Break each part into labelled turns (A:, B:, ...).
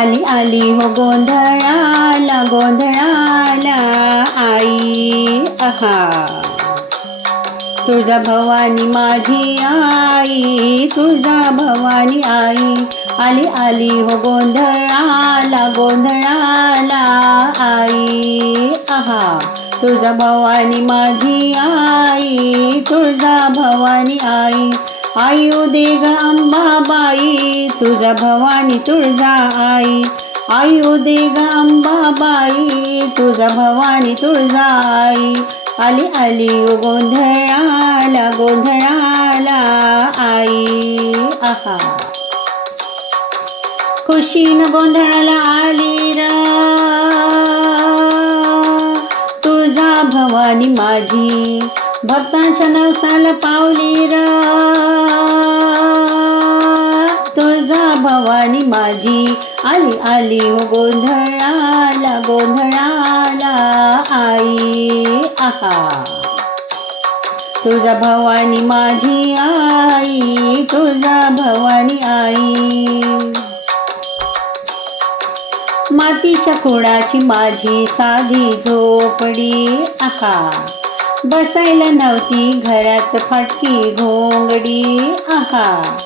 A: आली आली हो गोंधळाला गोंधळाला आई. आहा तुळजा भवानी माझी आई तुळजा भवानी आई. आली आली हो गोंधळाला गोंधळाला आई. आहा तुळजा भवानी माझी आई तुळजा भवानी आई. आई दे ग अंबाबाई तुळजा भवानी तुळजा आई. आई दे ग अंबाबाई तुळजा भवानी तुळजा आई. आली आली गोंधळाला गोंधळाला आई. आहा. खुशीनं गोंधळाला आली र. तुळजा भवानी माझी. भक्तांच्या नवसाल पावली तुळजा भवानी माझी आली आली हो गोंधळाला गोंधळाला आई आहा. तुझा भवानी माझी आई तुझा भवानी आई. मातीच्या कुणाची माझी साधी झोपडी आहा. बसायला नव्हती घरात फाटकी घोंगडी आहा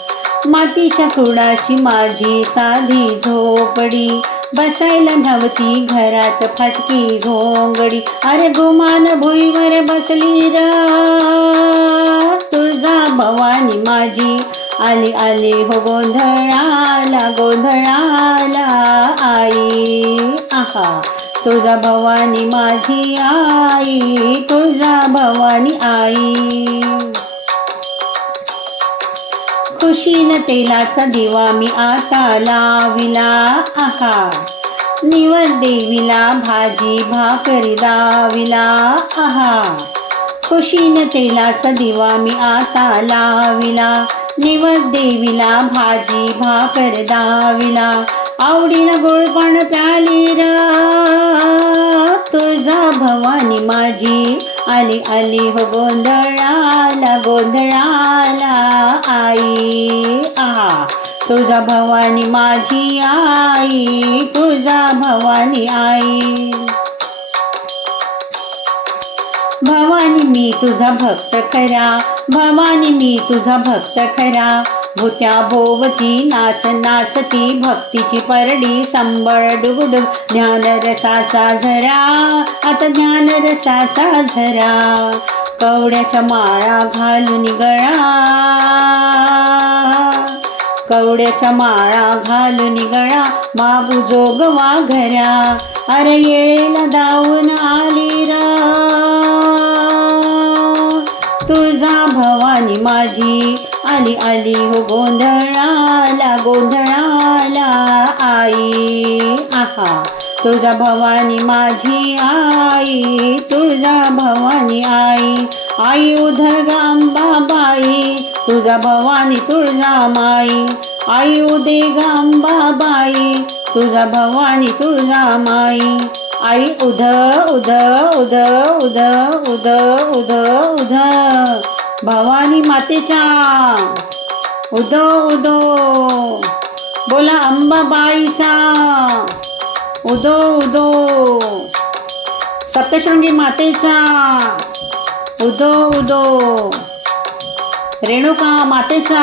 A: मातीच्या कुडाची माझी साधी झोपडी. बसायला नव्हती घरात फाटकी घोंगडी. अरे गुमान भुईवर बसली र तुझा भवानी माझी. आली आली हो गोंधळाला गोंधळाला आई. आहा. तुळजा भवानी माझी आई तुळजा भवानी आई. खुशीन तेलाचा दिवा मी आता लाविला आहा. निवड देवीला भाजी भाकरी दाविला आहा. खुशीन तेलाचा दिवा मी आता लाविला. निवड देवीला भाजी भाकर दाविला. आवडीनं गोळपण प्याली र. तुझा भवानी माझी. आली आली हो गोंधळाला गोंधळाला आई. आहा तुझा भवानी माझी आई तुळजा भवानी आई. भवानी मी तुझा भक्त खरा भवानी मी तुझा भक्त खरा. भूत्या भोवती नाच नाचती भक्तीची परडी संबळ डुगडुग ज्ञान रसाचा झरा आता ज्ञान रसाचा झरा. कवड्याच्या माळा घालून गळा. कवड्याच्या माळा घालून गळा मागू जोगवा घरा. अरे येळेला धावून आली रा. तुळजा भवानी माझी. आली आली हो गोंधळाला गोंधळाला आई. आहा तुळजा भवानी माझी आई तुळजा भवानी आई. आई उधग अंबाबाई तुझा भवानी तुळजा माई. आई उदे ग तुझा भवानी तुळजा माई. आई उध उध उध उध उध उध उध. भवानी मातेच्या. उदो उदो बोला अंबाबाईचा उदो उदो सप्तशृंगी मातेचा उदो उदो रेणुका मातेचा